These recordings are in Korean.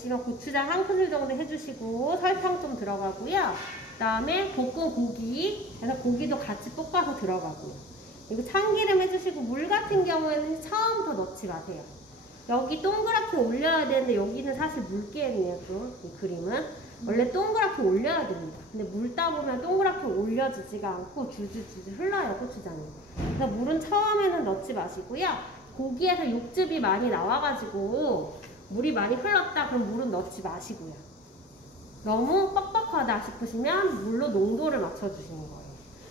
지금 고추장 한 큰술 정도 해주시고 설탕 좀 들어가고요. 그 다음에 볶은 고기, 그래서 고기도 같이 볶아서 들어가고요. 그리고 참기름 해주시고 물 같은 경우에는 처음부터 넣지 마세요. 여기 동그랗게 올려야 되는데 여기는 사실 물기네요. 좀 이 그림은 원래 동그랗게 올려야 됩니다. 근데 물다 보면 동그랗게 올려지지가 않고 줄줄줄 흘러요, 고추장이. 그래서 물은 처음에는 넣지 마시고요. 고기에서 육즙이 많이 나와가지고 물이 많이 흘렀다 그럼 물은 넣지 마시고요. 너무 뻑뻑하다 싶으시면 물로 농도를 맞춰주시는 거예요.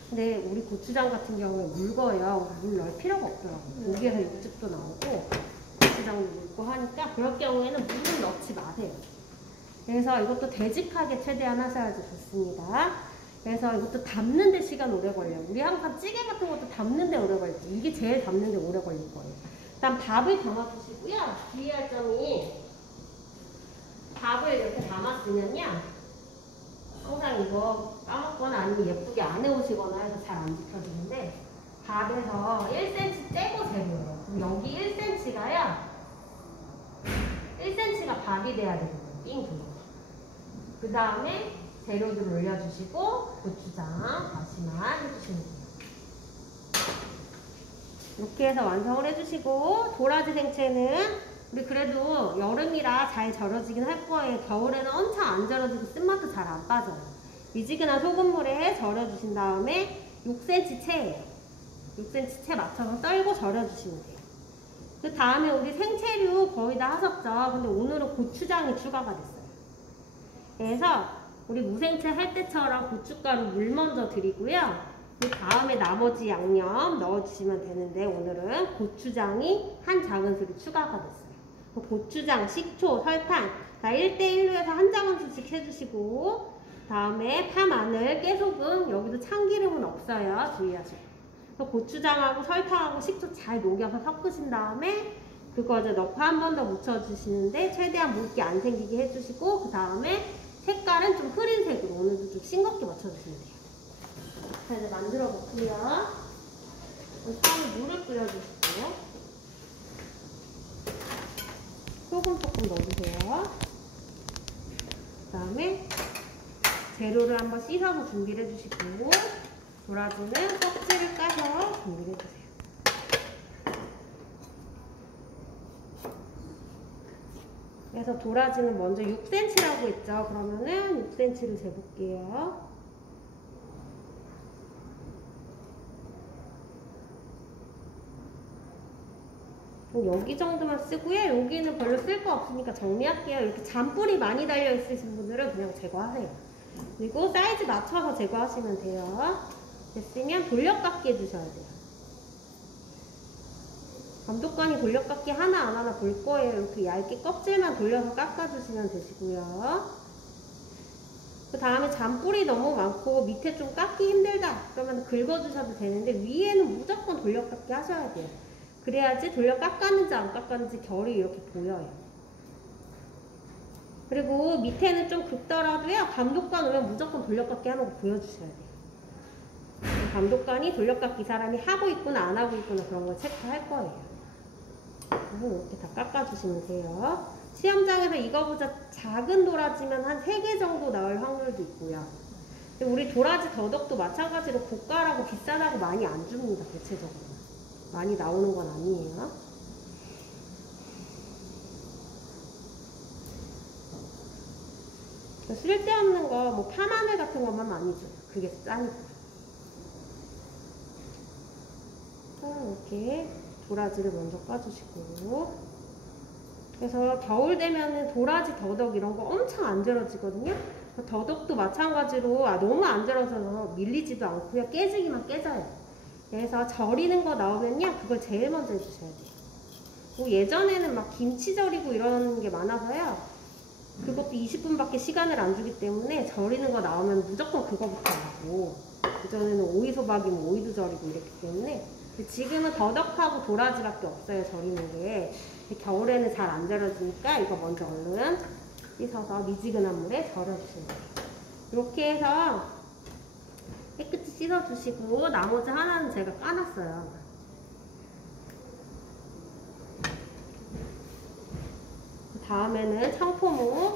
근데 우리 고추장 같은 경우에 묽어요. 물 넣을 필요가 없더라고요. 고기에서 육즙도 나오고 고추장도 묽고 하니까 그럴 경우에는 물을 넣지 마세요. 그래서 이것도 되직하게 최대한 하셔야지 좋습니다. 그래서 이것도 담는 데 시간 오래 걸려요. 우리 항상 찌개 같은 것도 담는 데 오래 걸리죠. 이게 제일 담는 데 오래 걸릴 거예요. 일단 밥을 담아주시고요. 주의할 점이 밥을 이렇게 담았으면요. 항상 이거 까먹거나 아니면 예쁘게 안 해오시거나 해서 잘 안 지켜지는데 밥에서 1cm 떼고 재고요. 여기 1cm가요. 1cm가 밥이 돼야 되거든요. 띵. 그 다음에 재료들을 올려주시고 고추장 다시만 해주시면 돼요. 이렇게 해서 완성을 해주시고 도라지 생채는 우리 그래도 여름이라 잘 절여지긴 할 거예요. 겨울에는 엄청 안 절여지고 쓴맛도 잘 안 빠져요. 미지근한 소금물에 절여주신 다음에 6cm 채예요. 6cm 채 맞춰서 썰고 절여주시면 돼요. 그 다음에 우리 생채류 거의 다 하셨죠? 근데 오늘은 고추장이 추가가 됐어요. 그래서 우리 무생채 할 때처럼 고춧가루 물 먼저 드리고요. 그 다음에 나머지 양념 넣어주시면 되는데 오늘은 고추장이 한 작은술이 추가가 됐어요. 고추장, 식초, 설탕 다 1대1로 해서 한 작은술씩 해주시고 다음에 파, 마늘, 깨소금 여기도 참기름은 없어요. 주의하시고 고추장하고 설탕하고 식초 잘 녹여서 섞으신 다음에 그거 이제 넣고 한 번 더 묻혀주시는데 최대한 물기 안 생기게 해주시고 그 다음에 색깔은 좀 흐린 색으로 오늘도 좀 싱겁게 맞춰주시면 돼요. 자, 이제 만들어 볼게요. 일단 물을 끓여주시고요. 소금 조금 넣어주세요. 그 다음에 재료를 한번 씻어서 준비를 해주시고 도라지는 껍질을 까서 준비를 해주세요. 그래서 도라지는 먼저 6cm라고 했죠. 그러면은 6cm를 재볼게요. 여기 정도만 쓰고요. 여기는 별로 쓸 거 없으니까 정리할게요. 이렇게 잔뿌리 많이 달려있으신 분들은 그냥 제거하세요. 그리고 사이즈 맞춰서 제거하시면 돼요. 됐으면 돌려깎기 해주셔야 돼요. 감독관이 돌려깎기 하나 안 하나 볼 거예요. 이렇게 얇게 껍질만 돌려서 깎아주시면 되시고요. 그 다음에 잔뿌리 너무 많고 밑에 좀 깎기 힘들다 그러면 긁어주셔도 되는데 위에는 무조건 돌려깎기 하셔야 돼요. 그래야지 돌려 깎았는지 안 깎았는지 결이 이렇게 보여요. 그리고 밑에는 좀 긁더라도요. 감독관 오면 무조건 돌려깎기 하는 거 보여주셔야 돼요. 감독관이 돌려깎기 사람이 하고 있구나 안 하고 있구나 그런 걸 체크할 거예요. 이렇게 다 깎아주시면 돼요. 시험장에서 이거보다 작은 도라지면 한 3개 정도 나올 확률도 있고요. 우리 도라지 더덕도 마찬가지로 고가라고 비싸다고 많이 안 줍니다. 대체적으로. 많이 나오는 건 아니에요. 쓸데없는 거, 뭐 파마늘 같은 것만 많이 줘요. 그게 싸니까. 이렇게 도라지를 먼저 까주시고. 그래서 겨울 되면은 도라지, 더덕 이런 거 엄청 안 절여지거든요. 더덕도 마찬가지로 너무 안 절여져서 밀리지도 않고요. 깨지기만 깨져요. 그래서 절이는 거 나오면요. 그걸 제일 먼저 해주셔야 돼요. 뭐 예전에는 막 김치 절이고 이런 게 많아서요. 그것도 20분밖에 시간을 안 주기 때문에 절이는 거 나오면 무조건 그거부터 하고 그전에는 오이소박이면 오이도 절이고 이랬기 때문에 지금은 더덕하고 도라지밖에 없어요. 절이는 게. 겨울에는 잘 안 절여지니까 이거 먼저 얼른 씻어서 미지근한 물에 절여주시면 돼요. 이렇게 해서 깨끗이 씻어주시고 나머지 하나는 제가 까놨어요. 그 다음에는 청포묵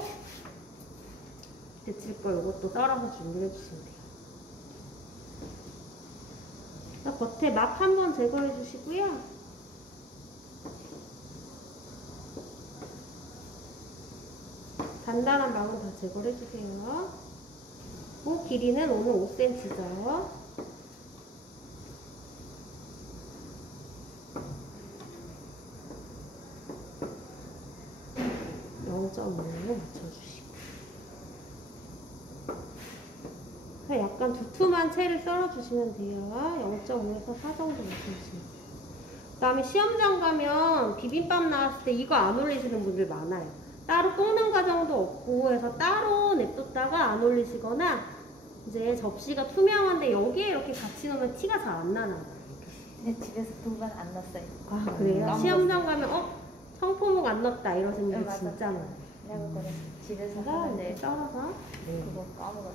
거 이것도 썰어서 준비해 주시면 돼요. 겉에 막 한번 제거해 주시고요. 단단한 막은 다 제거해 주세요. 그 길이는 오늘 5cm죠. 맞춰주시고 약간 두툼한 채를 썰어주시면 돼요. 0.5에서 4 정도 맞춰주시면 돼요. 그 다음에 시험장 가면 비빔밥 나왔을 때 이거 안 올리시는 분들 많아요. 따로 볶는 과정도 없고 해서 따로 냅뒀다가 안 올리시거나 이제 접시가 투명한데 여기에 이렇게 같이 넣으면 티가 잘 안 나나 봐요. 네, 집에서 두 번 안 넣었어요. 아 그래요? 시험장 가면 청포묵 안 넣었다 이러시는 분들 맞아. 진짜 많아요. 내가 그래 집에서 이렇게 하는데 썰어서 그거 까먹었어.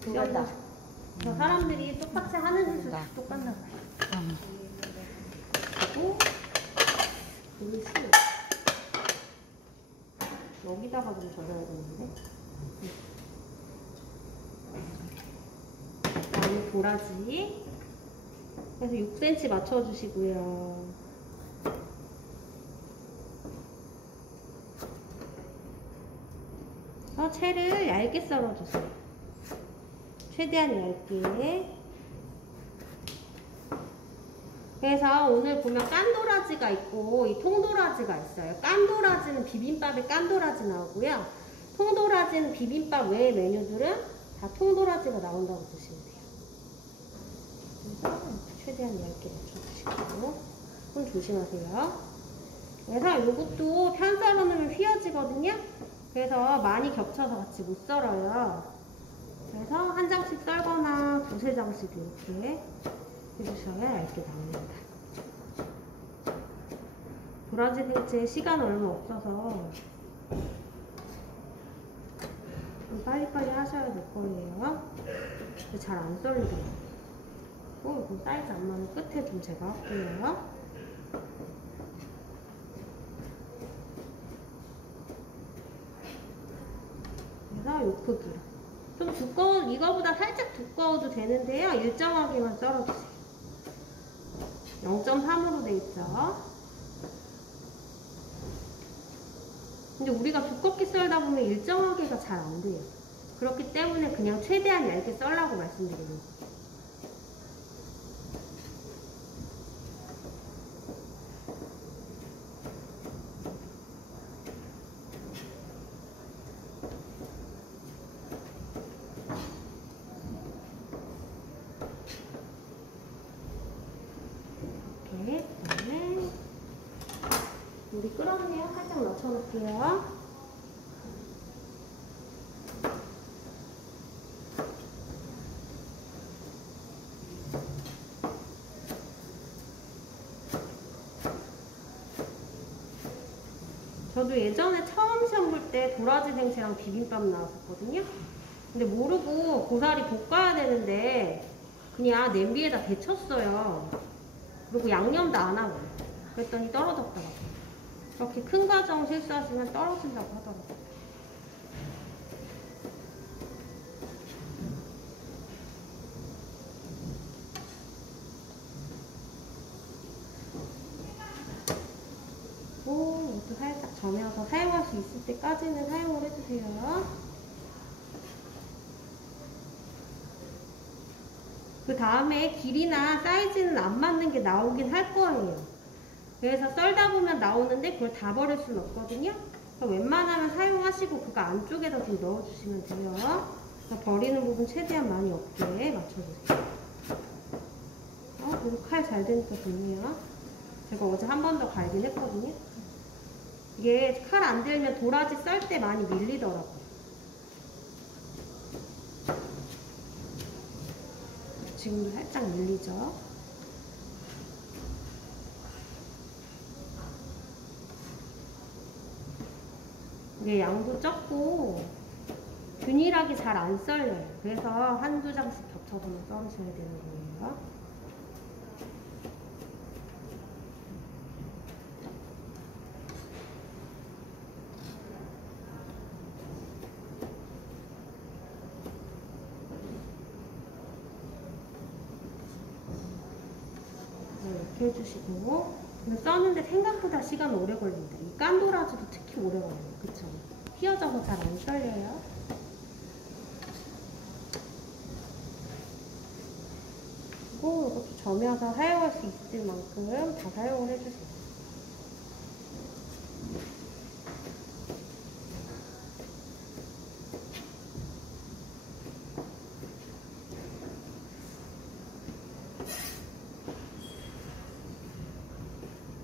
두 시험장. 번 다. 사람들이 똑같이 하는 짓이 똑같나 봐요. 그리고 여기 여기다가 좀 절여야겠는데. 그다음에 도라지. 그래서 6cm 맞춰주시고요. 채를 얇게 썰어주세요. 최대한 얇게. 그래서 오늘 보면 깐도라지가 있고 이 통도라지가 있어요. 깐도라지는 비빔밥에 깐도라지 나오고요. 통도라지는 비빔밥 외의 메뉴들은 다 통도라지가 나온다고 보시면 돼요. 그래서 최대한 얇게 맞춰주시고 손 조심하세요. 그래서 이것도 편 썰어 놓으면 휘어지거든요. 그래서 많이 겹쳐서 같이 못 썰어요. 그래서 한 장씩 썰거나 두세 장씩 이렇게 해주셔야 얇게 나옵니다. 도라지 생채 시간 얼마 없어서 좀 빨리빨리 하셔야 될 거예요. 잘 안 썰리더라고요. 이거 사이즈 안 맞는 끝에 좀 제거할게요. 그래서 요 크기로 좀 두꺼운 이거보다 살짝 두꺼워도 되는데요. 일정하게만 썰어주세요. 0.3으로 돼 있죠. 근데 우리가 두껍게 썰다 보면 일정하게가 잘 안 돼요. 그렇기 때문에 그냥 최대한 얇게 썰라고 말씀드리는 거예요. 그다음에 물이 끓었네요. 살짝 넣어놓을게요. 저도 예전에 처음 시험 볼 때 도라지 생채랑 비빔밥 나왔었거든요. 근데 모르고 고사리 볶아야 되는데 그냥 냄비에다 데쳤어요. 그리고 양념도 안 하고 그랬더니 떨어졌더라고요. 그렇게 큰 과정 실수하시면 떨어진다고 하더라고요. 이것도 살짝 저며서 사용할 수 있을 때까지는 사용을 해주세요. 그 다음에 길이나 사이즈는 안 맞는 게 나오긴 할 거예요. 그래서 썰다 보면 나오는데 그걸 다 버릴 수는 없거든요. 웬만하면 사용하시고 그거 안쪽에다 좀 넣어주시면 돼요. 버리는 부분 최대한 많이 없게 맞춰주세요. 그리고 칼 잘 되니까 좋네요. 제가 어제 한 번 더 갈긴 했거든요. 이게 칼 안 들면 도라지 썰 때 많이 밀리더라고요. 지금도 살짝 밀리죠. 이게 양도 적고 균일하게 잘 안 썰려요. 그래서 한두 장씩 겹쳐서만 썰으셔야 되는 거예요. 이렇게 해주시고. 근데 써는데 생각보다 시간 오래 걸린다. 이 깐도라지도 특히 오래 걸려요. 그쵸? 휘어져서 잘 안 썰려요. 그리고 이것도 점여서 사용할 수 있을 만큼 다 사용을 해주세요.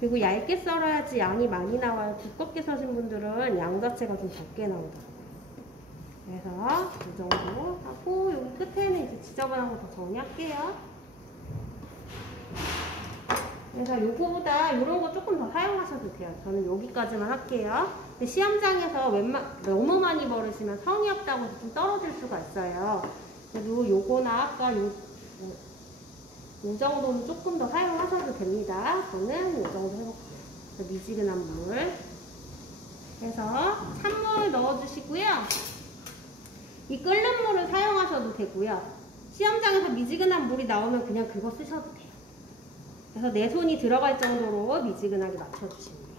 그리고 얇게 썰어야지 양이 많이 나와요. 두껍게 써신 분들은 양 자체가 좀 적게 나오더라고요. 그래서 이 정도 하고 여기 끝에는 이제 지저분한 거 더 정리할게요. 그래서 요거보다 요런 거 조금 더 사용하셔도 돼요. 저는 여기까지만 할게요. 근데 시험장에서 너무 많이 버리시면 성의 없다고 해서 좀 떨어질 수가 있어요. 그래도 요거나 아까 요 정도는 조금 더 사용하셔도 됩니다. 저는 이 정도 해볼게요. 미지근한 물 해서 찬물 넣어주시고요. 이 끓는 물을 사용하셔도 되고요. 시험장에서 미지근한 물이 나오면 그냥 그거 쓰셔도 돼요. 그래서 내 손이 들어갈 정도로 미지근하게 맞춰주시면 돼요.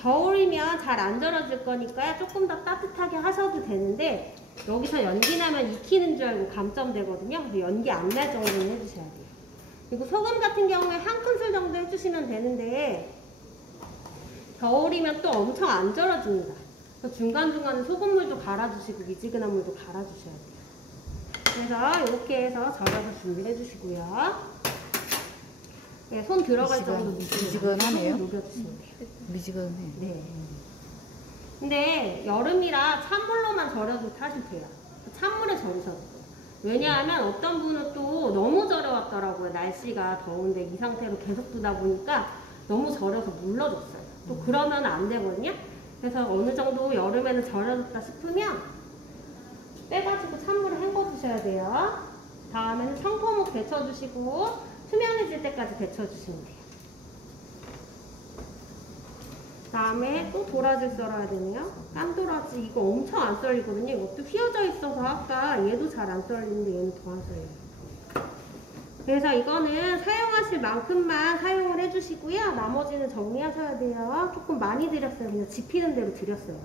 겨울이면 잘 안 절여질 거니까 조금 더 따뜻하게 하셔도 되는데 여기서 연기 나면 익히는 줄 알고 감점되거든요. 그래서 연기 안 날 정도는 해주셔야 돼요. 그리고 소금 같은 경우에 한 큰술 정도 해주시면 되는데 겨울이면 또 엄청 안 절여집니다. 그래서 중간중간에 소금물도 갈아주시고 미지근한 물도 갈아주셔야 돼요. 그래서 이렇게 해서 절여서 준비해 주시고요. 네, 손 들어갈 정도 미지근하네요. 녹여주시면 돼요. 미지근해. 네. 근데 여름이라 찬물로만 절여도 사실 돼요. 찬물에 절이셔도 돼요. 왜냐하면 어떤 분은 또 너무 절여왔더라고요. 날씨가 더운데 이 상태로 계속 두다 보니까 너무 절여서 물러졌어요. 또 그러면 안 되거든요. 그래서 어느 정도 여름에는 절여졌다 싶으면 빼가지고 찬물에 헹궈주셔야 돼요. 다음에는 청포묵 데쳐주시고 투명해질 때까지 데쳐주시면 돼요. 다음에 또 도라지 썰어야 되네요. 깐도라지 이거 엄청 안 썰리거든요. 이것도 휘어져 있어서 아까 얘도 잘 안 썰리는데 얘는 더 안 썰려요. 그래서 이거는 사용하실 만큼만 사용을 해주시고요. 나머지는 정리하셔야 돼요. 조금 많이 드렸어요. 그냥 지피는 대로 드렸어요.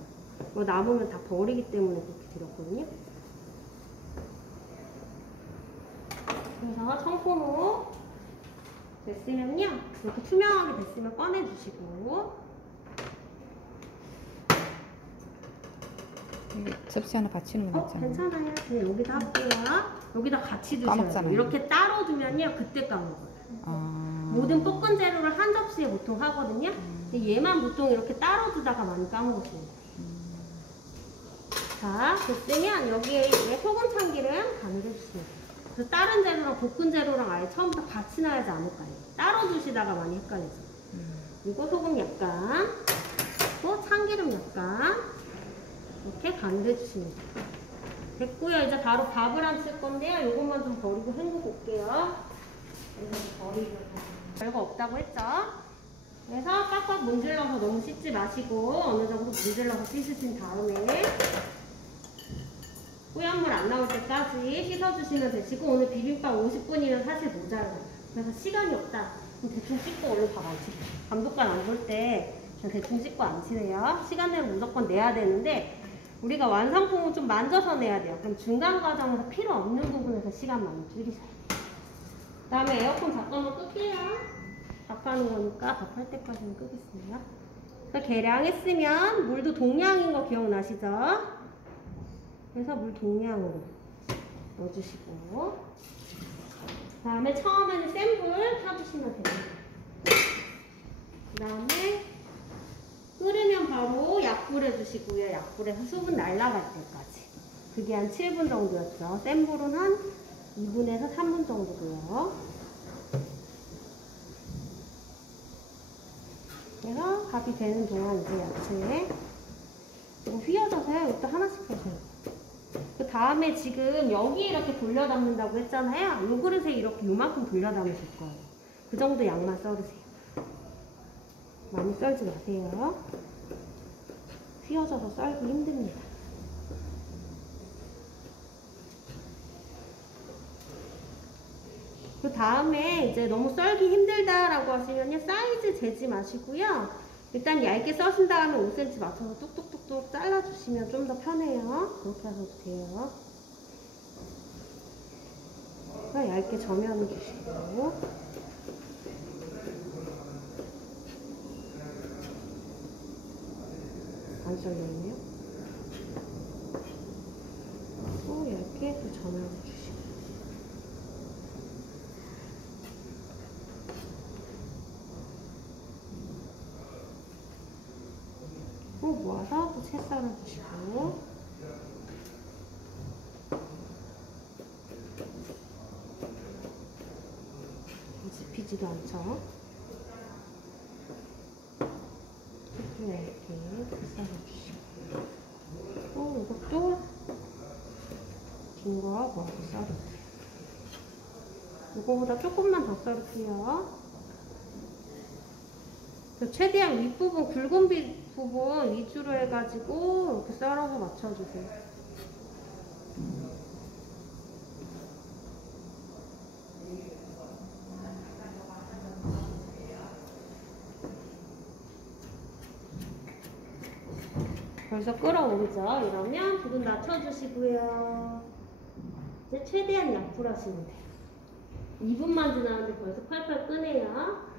뭐 남으면 다 버리기 때문에 그렇게 드렸거든요. 그래서 청포묵 됐으면요. 이렇게 투명하게 됐으면 꺼내주시고 접시 하나 받치는 거 맞잖아요. 괜찮아요. 그냥 여기다 할게요. 여기다 같이 두셔야 돼요. 까먹잖아요. 이렇게 따로 두면요. 그때 까먹어요. 모든 볶은 재료를 한 접시에 보통 하거든요. 근데 얘만 보통 이렇게 따로 두다가 많이 까먹으시는 거예요. 자, 됐으면 여기에 이제 소금 참기름 간을 해주시면 돼요. 그래서 다른 재료랑 볶은 재료랑 아예 처음부터 같이 놔야지 안 헷갈려요. 따로 두시다가 많이 헷갈리죠. 그리고 소금 약간, 또 참기름 약간 이렇게 간을 해주시면 돼요. 됐고요. 이제 바로 밥을 안 쓸 건데요. 요것만 좀 버리고 헹구고 올게요. 버리고 별거 없다고 했죠? 그래서 빡빡 문질러서 너무 씻지 마시고 어느 정도 문질러서 씻으신 다음에 뿌연물 안 나올 때까지 씻어주시면 되시고 오늘 비빔밥 50분이면 사실 모자라요. 그래서 시간이 없다. 그럼 대충 씻고 얼른 밥 안 치세요. 감독관 안 볼 때 그냥 대충 씻고 안 치세요. 시간 내로 무조건 내야 되는데 우리가 완성품을 좀 만져서 내야 돼요. 그럼 중간 과정에서 필요 없는 부분에서 시간 많이 줄이셔야 돼요. 그 다음에 에어컨 잠깐만 끌게요. 밥하는 거니까 밥할 때까지는 끄겠습니다. 그래서 계량했으면 물도 동량인 거 기억나시죠? 그래서 물 동량으로 넣어주시고 그 다음에 처음에는 센 불 타주시면 됩니다. 그 다음에 끓으면 바로 약불 해주시고요. 약불에서 수분 날아갈 때까지. 그게 한 7분 정도였죠. 센 불은 한 2분에서 3분 정도고요. 그래서 밥이 되는 동안 이제 야채 이거 휘어져서요. 이것도 하나씩 해줘요. 그 다음에 지금 여기 이렇게 돌려 담는다고 했잖아요. 요 그릇에 이렇게 요만큼 돌려 담으실 거예요. 그 정도 양만 썰으세요. 많이 썰지 마세요. 휘어져서 썰기 힘듭니다. 그 다음에 이제 너무 썰기 힘들다라고 하시면요, 사이즈 재지 마시고요. 일단 얇게 써신 다음에 5cm 맞춰서 뚝뚝뚝뚝 잘라주시면 좀 더 편해요. 그렇게 하셔도 돼요. 얇게 점여해 주시고. 안 썰려있네요. 또 얇게 또 점여해 주시고. 또 모아서 또 채 썰어주시고. 집히지도 않죠. 이렇게 썰어주시고. 또 이것도 긴 거 모아서 썰을게요. 이거보다 조금만 더 썰을게요. 최대한 윗부분, 굵은 부분 위주로 해가지고 이렇게 썰어서 맞춰주세요. 벌써 끓어오르죠? 이러면 불은 낮춰주시고요. 이제 최대한 약불 하시면 돼요. 2분만 지나는데 벌써 팔팔 끄네요.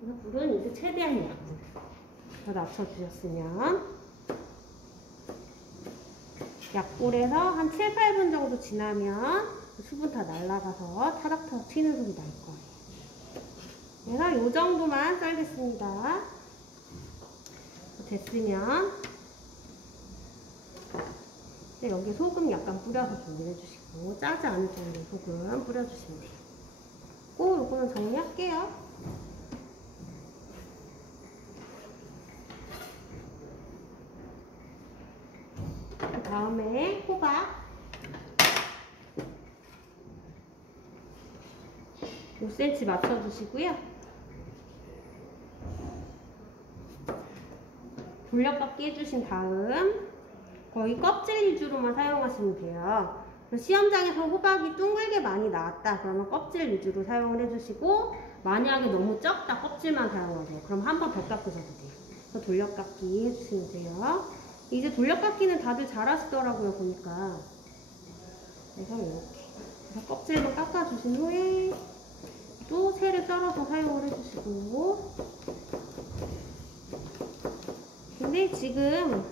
그래서 불은 이제 최대한 약불. 낮춰주셨으면 약불에서 한 7, 8분 정도 지나면 수분 다 날아가서 타닥타닥 튀는 소리 날 거예요. 그래서 이 정도만 썰겠습니다. 됐으면 여기 소금 약간 뿌려서 준비해 주시고, 짜지 않을 정도 소금 뿌려주시면 돼요. 요거는 정리할게요. 그 다음에 호박 5cm 맞춰주시고요. 돌려깎기 해주신 다음 거의 껍질 위주로만 사용하시면 돼요. 시험장에서 호박이 둥글게 많이 나왔다 그러면 껍질 위주로 사용을 해주시고, 만약에 너무 적다 껍질만 사용하세요. 그럼 한 번 더 깎으셔도 돼요. 그래서 돌려깎기 해주시면 돼요. 이제 돌려깎기는 다들 잘 하시더라고요, 보니까. 그래서 이렇게 그래서 껍질만 깎아주신 후에 또 새를 썰어서 사용을 해주시고. 근데 지금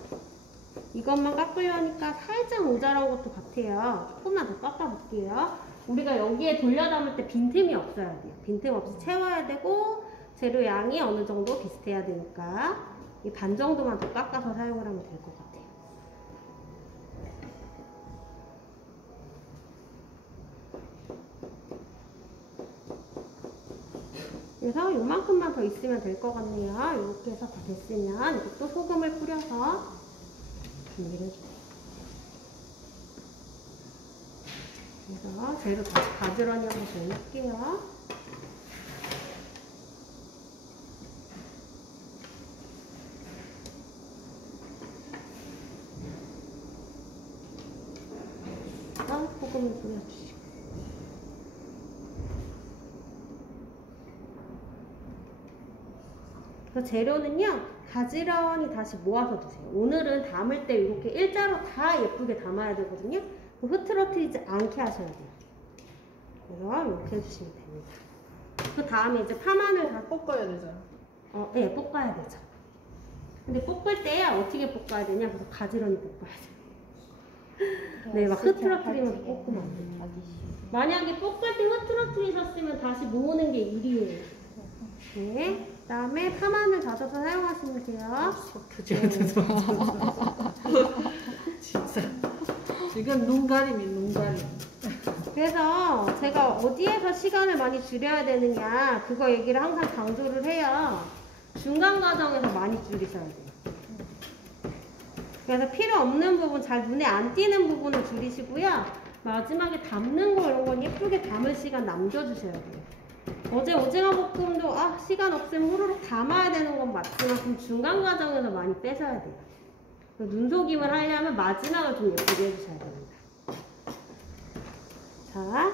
이것만 깎으려니까 살짝 모자란 것도 같아요. 조금만 더 깎아볼게요. 우리가 여기에 돌려 담을 때 빈틈이 없어야 돼요. 빈틈 없이 채워야 되고, 재료 양이 어느 정도 비슷해야 되니까 이 반 정도만 더 깎아서 사용을 하면 될 것 같아요. 그래서 요만큼만 더 있으면 될 것 같네요. 이렇게 해서 다 됐으면 이것도 소금을 뿌려서 준비를 해주세요. 그래서 재료 다시 가지런히 한번 정리할게요. 소금을 뿌려주시고. 재료는요, 가지런히 다시 모아서 두세요. 오늘은 담을 때 이렇게 일자로 다 예쁘게 담아야 되거든요. 흐트러뜨리지 않게 하셔야 돼요. 그래서 이렇게 해주시면 됩니다. 그 다음에 이제 파마늘 다 볶아야 되잖아. 네, 볶아야 되죠. 근데 볶을 때 어떻게 볶아야 되냐? 그래서 가지런히 볶아야 돼요. 네, 막 흐트러뜨리면서 볶으면 안 돼요. 만약에 볶을 때 흐트러뜨리셨으면 다시 모으는 게 일이에요. 네. 그 다음에 파마늘 다져서 사용하시면 돼요. 네. 진짜. 지금 눈 가림이 눈 가림. 그래서 제가 어디에서 시간을 많이 줄여야 되느냐, 그거 얘기를 항상 강조를 해요. 중간 과정에서 많이 줄이셔야 돼요. 그래서 필요 없는 부분, 잘 눈에 안 띄는 부분을 줄이시고요. 마지막에 담는 거 이런 건 예쁘게 담을 시간 남겨주셔야 돼요. 어제 오징어 볶음도 시간 없으면 후루룩 담아야 되는 건 맞지만 좀 중간 과정에서 많이 빼셔야 돼요. 눈속임을 하려면 마지막을 좀 예쁘게 해주셔야 됩니다. 자,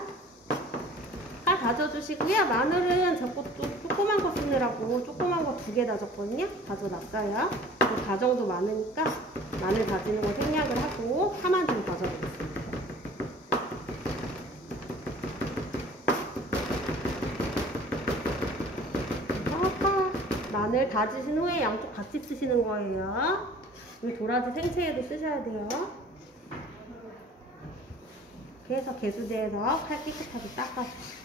다져주시고요. 마늘은 저것도 조그만 거 쓰느라고 조그만 거 2개 다졌거든요. 다져놨어요. 그 가정도 많으니까 마늘 다지는 거 생략을 하고 파만 좀 다져보겠습니다. 마늘 다지신 후에 양쪽 같이 쓰시는 거예요. 이 도라지 생채에도 쓰셔야 돼요. 그래서 개수대에서 칼 깨끗하게 닦아주시고.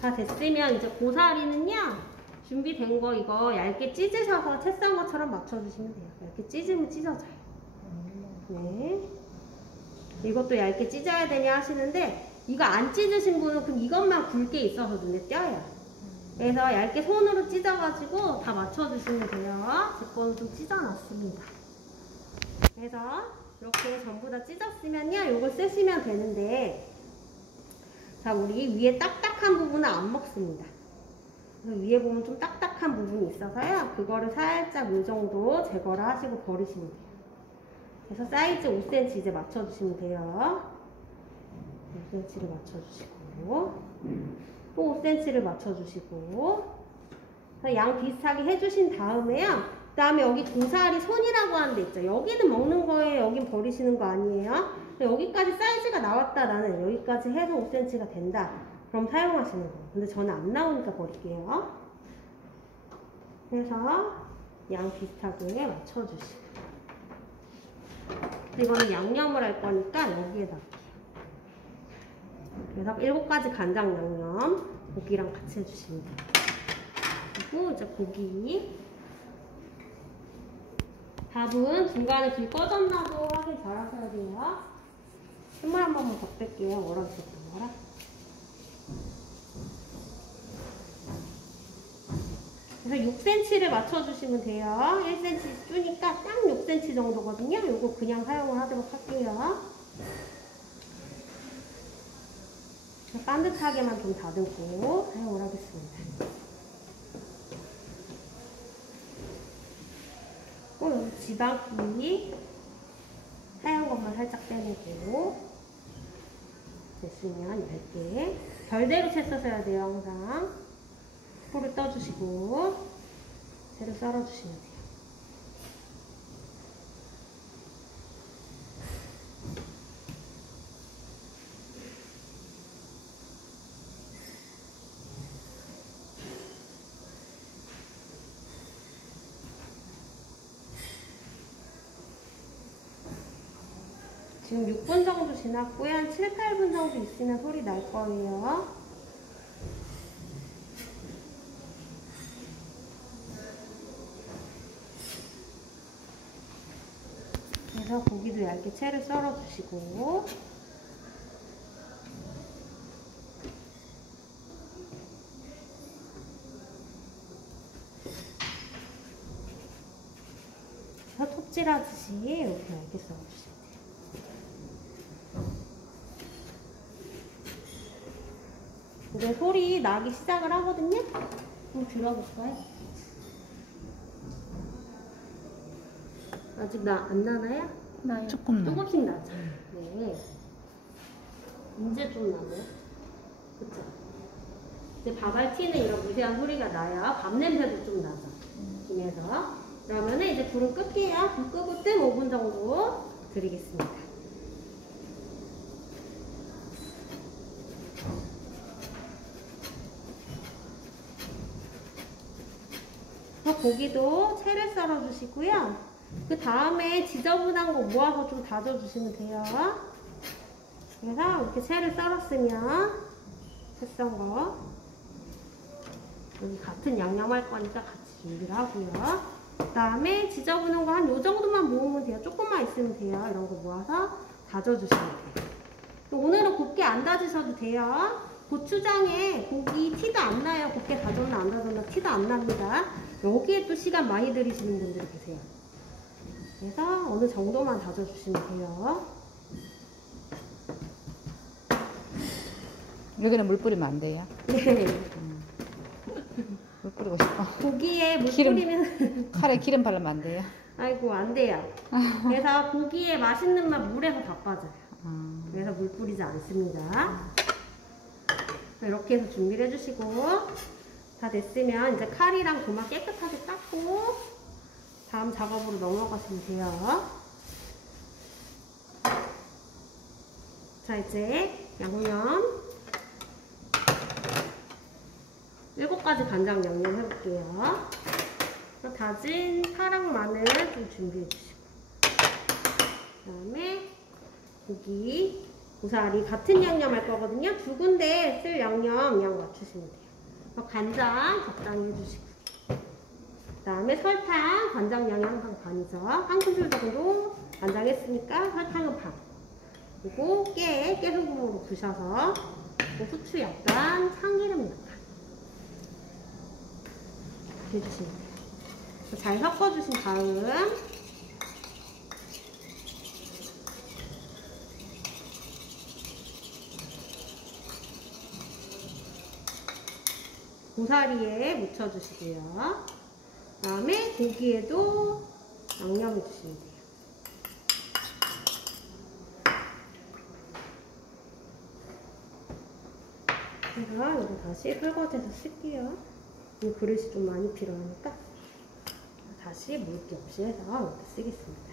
다 됐으면 이제 고사리는요, 준비된 거 이거 얇게 찢으셔서 채 썬 것처럼 맞춰주시면 돼요. 얇게 찢으면 찢어져요. 네. 이것도 얇게 찢어야 되냐 하시는데, 이거 안 찢으신 분은 그럼 이것만 굵게 있어서 눈에 띄어요. 그래서 얇게 손으로 찢어가지고 다 맞춰주시면 돼요. 제 거는 좀 찢어놨습니다. 그래서 이렇게 전부 다 찢었으면요, 이걸 쓰시면 되는데, 자, 우리 위에 딱딱한 부분은 안 먹습니다. 그래서 위에 보면 좀 딱딱한 부분이 있어서요, 그거를 살짝 이 정도 제거를 하시고 버리시면 돼요. 그래서 사이즈 5cm 이제 맞춰주시면 돼요. 5cm를 맞춰주시고, 또 5cm를 맞춰주시고, 양 비슷하게 해주신 다음에요. 그 다음에 여기 고사리 손이라고 하는 데 있죠. 여기는 먹는 거예요. 여긴 버리시는 거 아니에요. 여기까지 사이즈가 나왔다. 나는 여기까지 해서 5cm가 된다. 그럼 사용하시는 거예요. 근데 저는 안 나오니까 버릴게요. 그래서 양 비슷하게 맞춰주시고. 이거는 양념을 할 거니까 여기에다. 그래서 7가지 간장 양념 고기랑 같이 해주시면 돼요. 그리고 이제 고기. 밥은 중간에 불 꺼졌나도 확인 잘 하셔야 돼요. 콧물 한 번만 더 뺄게요. 얼어주세요. 그래서 6cm를 맞춰주시면 돼요. 1cm 주니까 딱 6cm 정도거든요. 이거 그냥 사용을 하도록 할게요. 반듯하게만 좀 다듬고 사용을 하겠습니다. 여기 지방기 하얀 것만 살짝 빼내고 됐으면 얇게 별대로 채 써셔야 돼요. 항상 풀을 떠주시고 채를 썰어주시면 돼요. 지금 6분 정도 지났고요. 한 7, 8분 정도 있으면 소리 날 거예요. 그래서 고기도 얇게 채를 썰어 주시고 톱질하듯이 이렇게 얇게 썰어 주시면 돼요. 이제 소리 나기 시작을 하거든요. 한번 들어볼까요? 아직 안 나나요? 나요. 조금 나. 조금씩 나죠. 네. 이제 좀 나네요. 그쵸? 이제 밥알 튀는 이런 무세한 소리가 나야 밥 냄새도 좀 나죠. 중에서. 그러면은 이제 불을 끌게요. 불 끄고 뜸 5분 정도 드리겠습니다. 고기도 채를 썰어 주시고요. 그 다음에 지저분한 거 모아서 좀 다져 주시면 돼요. 그래서 이렇게 채를 썰었으면 채 썬 거 여기 같은 양념 할 거니까 같이 준비를 하고요. 그 다음에 지저분한 거 한 요 정도만 모으면 돼요. 조금만 있으면 돼요. 이런 거 모아서 다져 주시면 돼요. 오늘은 곱게 안 다지셔도 돼요. 고추장에 고기 티도 안 나요. 곱게 다졌나 안 다졌나 티도 안 납니다. 여기에 또 시간 많이 들이시는 분들이 계세요. 그래서 어느 정도만 다져주시면 돼요. 여기는 물 뿌리면 안 돼요? 네. 물 뿌리고 싶어. 고기에 물 기름. 뿌리면 칼에 기름 바르면 안 돼요? 아이고 안 돼요. 그래서 고기에 맛있는 맛 물에서 다 빠져요. 그래서 물 뿌리지 않습니다. 이렇게 해서 준비를 해주시고 다 됐으면 이제 칼이랑 도마 깨끗하게 닦고 다음 작업으로 넘어가시면 돼요. 자, 이제 양념 7가지 간장 양념 해볼게요. 다진 파랑 마늘 좀 준비해 주시고 그 다음에 고기, 고사리 같은 양념 할 거거든요. 2군데 쓸 양념 양 맞추시면 돼요. 간장 적당히 해주시고 그 다음에 설탕, 간장 양이 항상 반이죠. 한 큰술 정도 간장 했으니까 설탕은 반. 그리고 깨소금으로 부셔서 그리고 후추 약간, 참기름 약간 이렇게 해주시면 돼요. 잘 섞어주신 다음 고사리에 묻혀주시고요. 그 다음에 고기에도 양념해 주시면 돼요. 제가 이거 다시 설거지해서 쓸게요. 이 그릇이 좀 많이 필요하니까 다시 물기 없이 해서 이렇게 쓰겠습니다.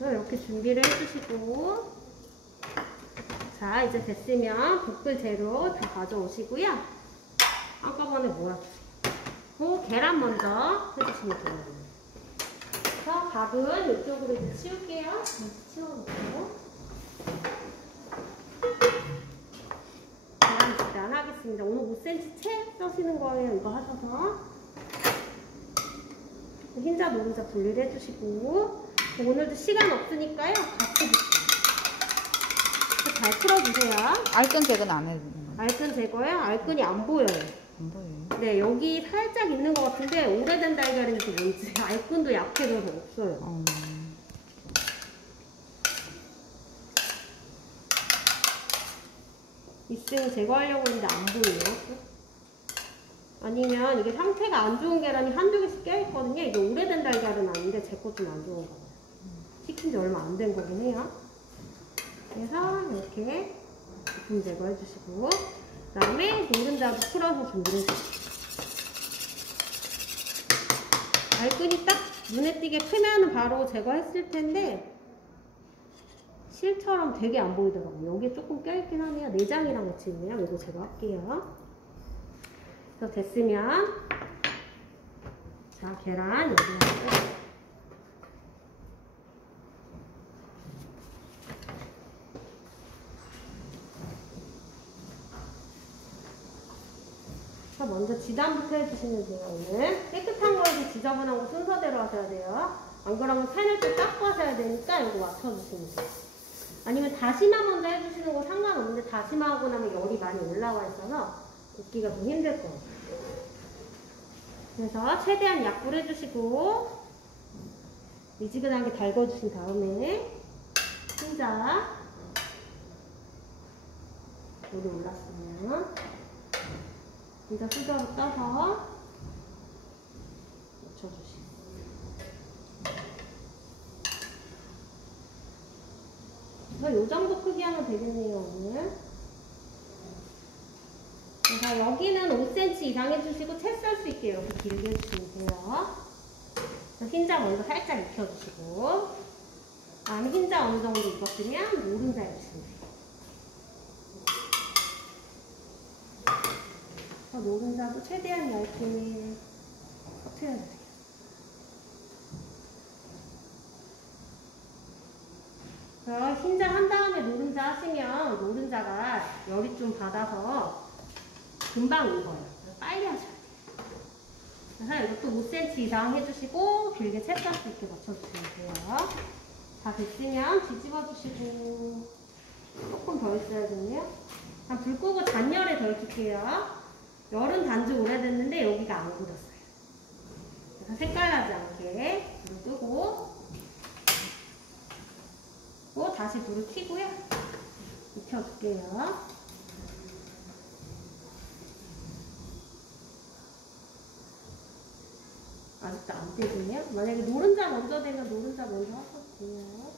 이렇게 준비를 해주시고 자, 이제 됐으면 볶을 재료 다 가져오시고요. 한꺼번에 몰아주세요. 그 계란 먼저 해주시면 돼요. 그래서 밥은 이쪽으로 이제 치울게요. 먼저 치워놓고 계란 일단 하겠습니다. 오늘 5cm 채 써시는 거예요. 이거 하셔서 흰자 노른자 분리를 해주시고 오늘도 시간 없으니까요. 같이 볶아요. 잘 풀어주세요. 알끈 제거는 안 해도 되는 거예요? 알끈 제거요? 알끈이 안 보여요. 안 보여요. 네, 여기 살짝 있는 것 같은데 오래된 달걀인지 뭔지 알끈도 약해져서 없어요. 있으면 제거하려고 했는데 안 보이네요. 아니면 이게 상태가 안 좋은 계란이 한두 개씩 껴있거든요. 이게 오래된 달걀은 아닌데 제 거 좀 안 좋은가 봐요. 시킨 지 얼마 안 된 거긴 해요. 그래서 이렇게 부품 제거해 주시고 그 다음에 노른자도 풀어서 준비해 주시고 알끈이 딱 눈에 띄게 크면은 바로 제거했을 텐데 실처럼 되게 안 보이더라고요. 여기에 조금 껴있긴 하네요. 내장이랑 같이 있네요. 이거 제거할게요. 그래서 됐으면 자, 계란 여기 넣고 먼저 지단부터 해주시면 돼요. 오늘 깨끗한 거에서 지저분한 거 순서대로 하셔야 돼요. 안 그러면 팬을 또 닦고 하셔야 되니까 이거 맞춰주시면 돼요. 아니면 다시마 먼저 해주시는 거 상관없는데 다시마하고 나면 열이 많이 올라와 있어서 볶기가 좀 힘들 거예요. 그래서 최대한 약불 해주시고 미지근하게 달궈주신 다음에 흰자 물이 올랐으면 흰자 수저로 떠서 묻혀주시고 그래서 이 정도 크기 하면 되겠네요. 오늘 그래서 여기는 5cm 이상 해주시고 채 썰 수 있게 이렇게 길게 해주시면 돼요. 흰자 먼저 살짝 익혀주시고 다음에 흰자 어느 정도 익었으면 노른자 해주시면 돼요. 노른자도 최대한 얇게 터트려주세요. 흰자 한 다음에 노른자 하시면 노른자가 열이 좀 받아서 금방 익어요. 빨리 하셔야 돼요. 그래서 이것도 5cm 이상 해주시고 길게 채 썰 수 있게 맞춰주시면 돼요. 다 됐으면 뒤집어 주시고 조금 더 있어야겠네요. 불 끄고 단열에 더 익힐게요. 열은 단지 오래됐는데 여기가 안 굳었어요. 그래서 색깔 나지 않게 불을 끄고 또 다시 불을 켜고요. 익혀줄게요. 아직도 안 떼지네요. 만약에 노른자 먼저 되면 노른자 먼저 하셔도 돼요.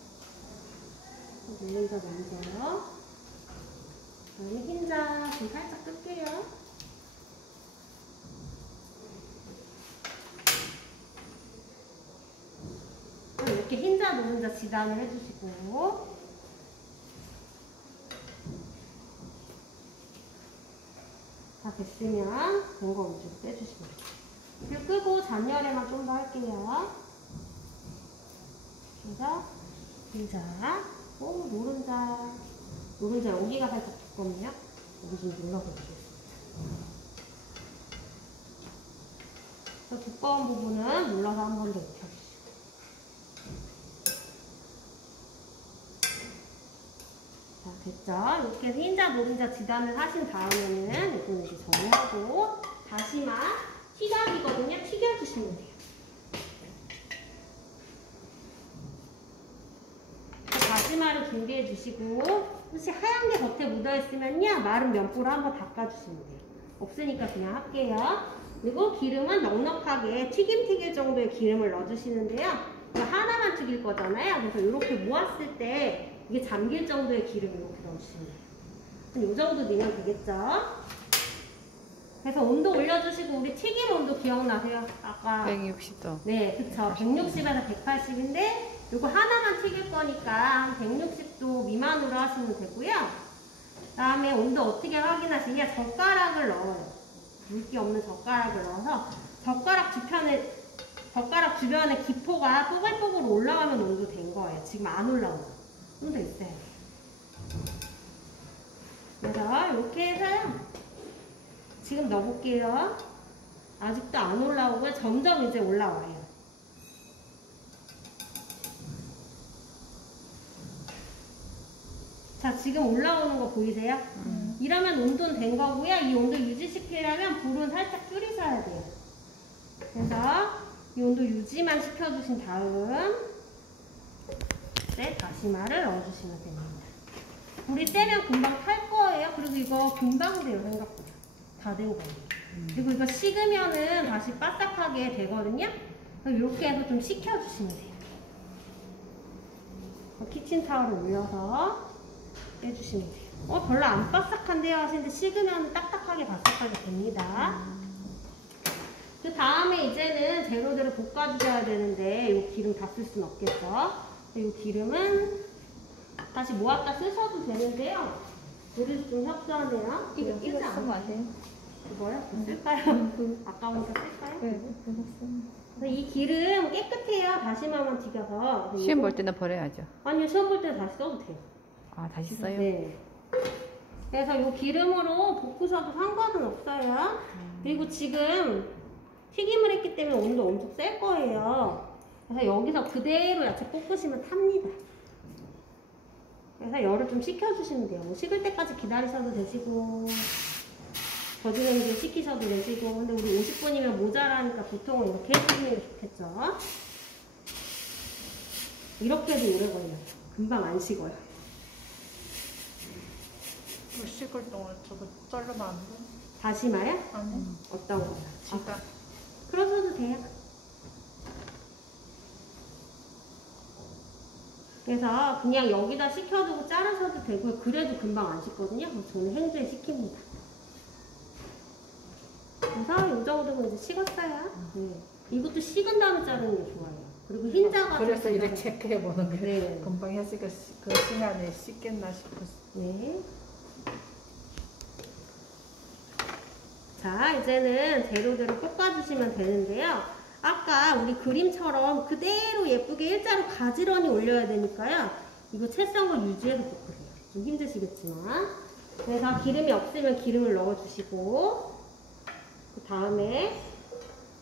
노른자 먼저. 그다음에 흰자 좀 살짝 끌게요. 이렇게 흰자 노른자 지단을 해주시고. 다 됐으면 된 거 위주로 빼주시면 돼요. 불 끄고 잔열에만 좀 더 할게요. 그래서 흰자, 노른자. 노른자 여기가 살짝 두껍네요. 여기 좀 눌러서 주겠습니다. 두꺼운 부분은 눌러서 한 번 더 익혀주시고. 자, 됐죠? 이렇게 해서 흰자, 노른자 지단을 하신 다음에는 이거는 이제 정리하고 다시마 튀겨지거든요. 튀겨주시면 돼요. 다시마를 준비해 주시고, 혹시 하얀 게 겉에 묻어있으면요, 마른 면보로 한번 닦아주시면 돼요. 없으니까 그냥 할게요. 그리고 기름은 넉넉하게 튀길 정도의 기름을 넣어주시는데요. 이거 하나만 튀길 거잖아요. 그래서 이렇게 모았을 때 이게 잠길 정도의 기름을 이렇게 넣어주시면 돼요. 이 정도 넣으면 되겠죠? 그래서 온도 올려주시고, 우리 튀김 온도 기억나세요? 아까 160도. 네, 그쵸. 160에서 180인데 이거 하나만 튀길 거니까 한 160도 미만으로 하시면 되고요. 그 다음에 온도 어떻게 확인하시냐? 젓가락을 넣어요. 물기 없는 젓가락을 넣어서 젓가락 주변에 기포가 뽀글뽀글 올라가면 온도 된 거예요. 지금 안 올라오죠. 좀 더 있어요. 그래서 이렇게 해서요. 지금 넣어볼게요. 아직도 안 올라오고 점점 이제 올라와요. 자, 지금 올라오는 거 보이세요? 이러면 온도는 된 거고요. 이 온도 유지시키려면 불은 살짝 줄이셔야 돼요. 그래서 이 온도 유지만 시켜주신 다음 다시마를 넣어주시면 됩니다. 불이 세면 금방 탈 거예요. 그리고 이거 금방 돼요, 생각보다. 다 된 거예요. 그리고 이거 식으면은 다시 바삭하게 되거든요. 이렇게 해서 좀 식혀주시면 돼요. 키친타올을 올려서 빼주시면 돼요. 별로 안 바삭한데요 하시는데 식으면 딱딱하게 바삭하게 됩니다. 그 다음에 이제는 재료들을 볶아주셔야 되는데 이 기름 다 쓸 수는 없겠죠. 이 기름은 다시 모았다 쓰셔도 되는데요. 우리 좀 협소하네요. 이거 쓰면 안 돼요? 이거요? 쓸까요? 아까우니까 쓸까요? 네, 그거 쓰면. 이 기름 깨끗해요. 다시마만 튀겨서. 시험 볼 때는 버려야죠. 아니요, 시험 볼 때는 다시 써도 돼요. 아, 다시 써요? 네. 그래서 이 기름으로 볶으셔도 상관은 없어요. 그리고 지금 튀김을 했기 때문에 온도 엄청 셀 거예요. 그래서 여기서 그대로 야채 볶으시면 탑니다. 그래서 열을 좀 식혀주시면 돼요. 뭐 식을 때까지 기다리셔도 되시고, 저지렌지에 식히셔도 되시고, 근데 우리 50분이면 모자라니까 보통은 이렇게 해주시는 게 좋겠죠. 이렇게 해도 오래 걸려요. 금방 안 식어요. 식을 동안 저거 자르면 안 돼? 다시마요? 아니. 어떤 거요? 지단. 그러셔도 돼요. 그래서 그냥 여기다 식혀두고 자르셔도 되고요. 그래도 금방 안 식거든요. 그래서 저는 행주에 식힙니다. 그래서 이 정도면 이제 식었어요. 네. 이것도 식은 다음에 자르는 게 좋아요. 그리고 흰자가 그래서 이렇게 체크해 보는 게 네. 금방 했으니까 그 시간에 씻겠나 싶었어. 네. 자, 이제는 재료들을 볶아주시면 되는데요. 아까 우리 그림처럼 그대로 예쁘게 일자로 가지런히 올려야 되니까요. 이거 채성을 유지해서 볶으래요. 좀 힘드시겠지만. 그래서 기름이 없으면 기름을 넣어주시고, 그 다음에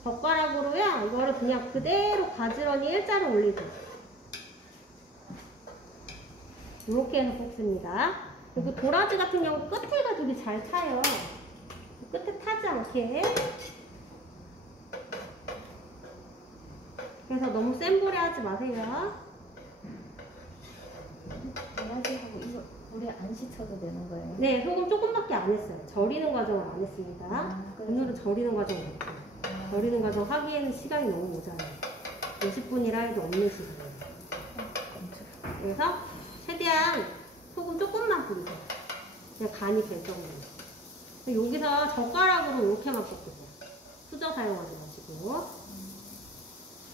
젓가락으로요. 이거를 그냥 그대로 가지런히 일자로 올리세요. 이렇게 해서 볶습니다. 그리고 도라지 같은 경우 끝에 가지고 잘 타요. 끝에 타지 않게. 그래서 너무 센 불에 하지 마세요. 도라지하고 이거 물에 안 씻어도 되는 거예요? 네, 소금 조금밖에 안 했어요. 절이는 과정을 안 했습니다. 오늘은 절이는 과정 못해요. 절이는 과정 하기에는 시간이 너무 모자라요. 50분이라 해도 없는 시간이에요. 그래서 최대한 최대한 소금 조금만 뿌리세요. 그냥 간이 될 정도로. 여기서 젓가락으로 이렇게만 볶으세요. 수저 사용하지 마시고.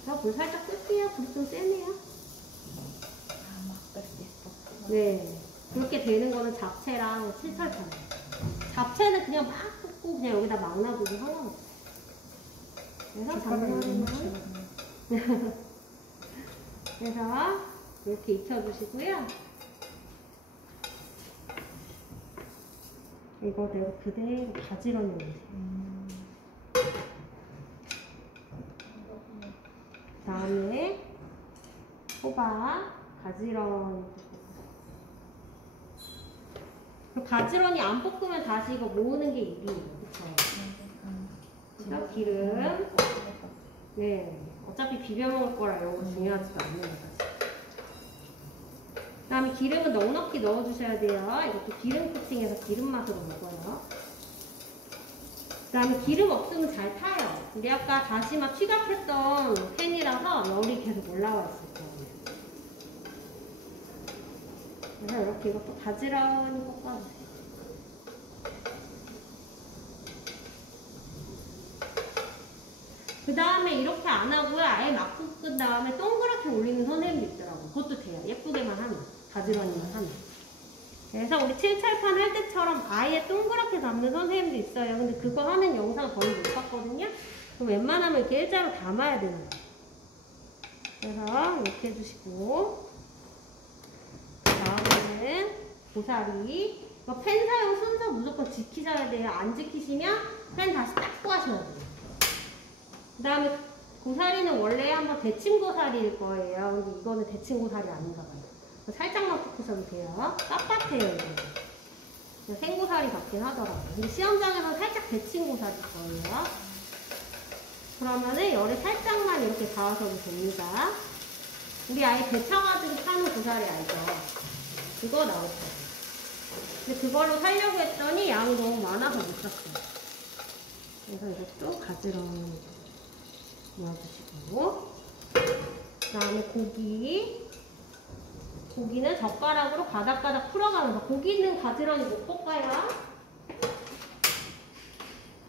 자, 불 살짝 끌게요. 불이 좀 세네요. 막 그렇게 볶고. 네. 그렇게 되는 거는 잡채랑 칠철판이에요. 잡채는 그냥 막 볶고 그냥 여기다 막 놔두고 상관없어요. 그래서 장난은 그래서 이렇게 익혀주시고요. 이거 내가 그대로 가지런히 올리세요. 다음에 호박 가지런히 가지런히 안 볶으면 다시 이거 모으는 게 일이에요. 그쵸? 그래서 기름. 네. 어차피 비벼 먹을 거라 이런 거 중요하지도 않는 거죠. 그 다음에 기름은 넉넉히 넣어주셔야 돼요. 이것도 기름 코팅해서 기름 맛으로 먹어요. 그 다음에 기름 없으면 잘 타요. 근데 아까 다시마 취각했던 팬이라서 열이 계속 올라와 있을 거예요. 그래서 이렇게 이것도 가지런히 볶아주세요. 그 다음에 이렇게 안 하고요. 아예 막 볶은 다음에 동그랗게 올리는 선생님도 있더라고요. 그것도 돼요. 예쁘게만 하면. 가지런히만 하면. 그래서 우리 칠철판 할 때처럼 아예 동그랗게 담는 선생님도 있어요. 근데 그거 하는 영상 거의 못 봤거든요. 그럼 웬만하면 이렇게 일자로 담아야 되는 거예요. 그래서 이렇게 해주시고, 다음에는 고사리. 이거 팬 사용 순서 무조건 지키셔야 돼요. 안 지키시면 팬 다시 닦고 하셔야 돼요. 그 다음에 고사리는 원래 한번 데친 고사리일 거예요. 근데 이거는 데친 고사리 아닌가 봐요. 살짝만 볶으셔도 돼요. 빳빳해요, 이거. 생고사리 같긴 하더라고요. 근데 시험장에서 살짝 데친 고사리일 거예요. 그러면은 열에 살짝만 이렇게 닿아서도 됩니다. 우리 아예 데쳐가지고 파는 고사리 알죠? 그거 나올 거예요. 근데 그걸로 살려고 했더니 양이 너무 많아서 못 샀어요. 그래서 이것도 가지런히 모아주시고, 그 다음에 고기는 젓가락으로 가닥가닥 풀어가면서, 고기는 가지런히 못 볶아요.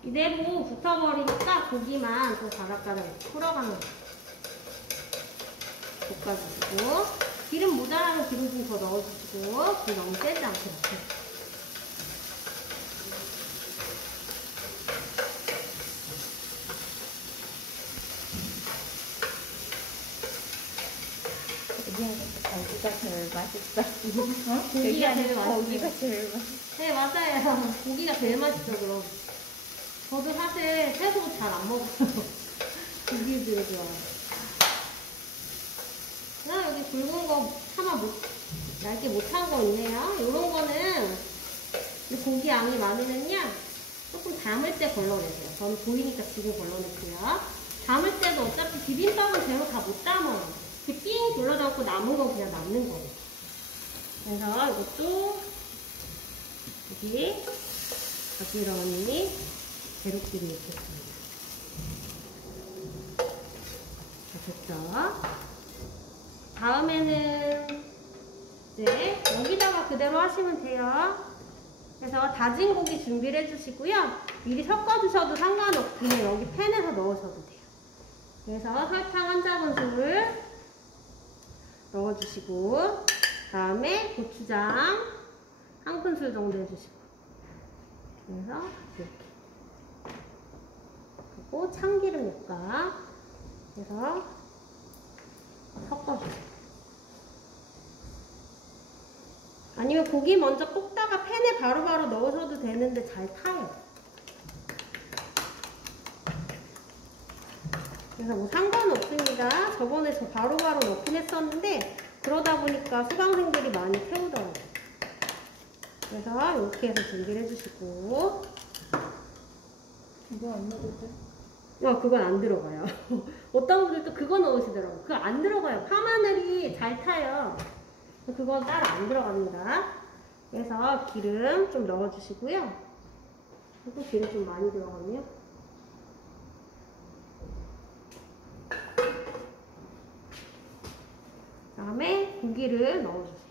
이대로 붙어버리니까 고기만 좀 가닥가닥 풀어가면서 볶아주시고, 기름 모자라면 기름 좀 더 넣어주시고, 불 너무 세지 않게 넣고. 고기가 제일 맛있어. 고기가 제일 맛있어요. 고기가 제일 맛있어. 네, 맞아요. 고기가 제일 맛있죠, 그럼. 저도 사실 채소 잘 안 먹어요. 고기 되게 좋아해요. 나 여기 굵은 거 차마 얇게 못한 거 있네요. 요런 거는 고기 양이 많으면요, 조금 담을 때 걸러내세요. 저는 보이니까 지금 걸러낼게요. 담을 때도 어차피 비빔밥은 제로 다 못 담아요. 이렇게 삥 둘러담고 남은 건 그냥 남는 거예요. 그래서 이것도 여기 가지런히 재료끼리 넣겠습니다. 됐죠? 다음에는 이제 여기다가 그대로 하시면 돼요. 그래서 다진 고기 준비를 해주시고요. 미리 섞어주셔도 상관없고 그냥 여기 팬에서 넣으셔도 돼요. 그래서 설탕 한 작은술 넣어주시고, 다음에 고추장 한 큰술 정도 해주시고, 그래서 이렇게, 그리고 참기름 육각 해서 섞어주세요. 아니면 고기 먼저 볶다가 팬에 바로바로 넣으셔도 되는데 잘 타요. 그래서 뭐 상관없습니다. 저번에 저 바로바로 넣긴 했었는데 그러다 보니까 수강생들이 많이 태우더라고요. 그래서 이렇게 해서 준비를 해주시고, 이거 안 넣어도 돼? 그건 안 들어가요. 어떤 분들도 그거 넣으시더라고요. 그거 안 들어가요. 파마늘이 잘 타요. 그건 따로 안 들어갑니다. 그래서 기름 좀 넣어주시고요. 그리고 기름 좀 많이 들어가네요. 다음에 고기를 넣어주세요.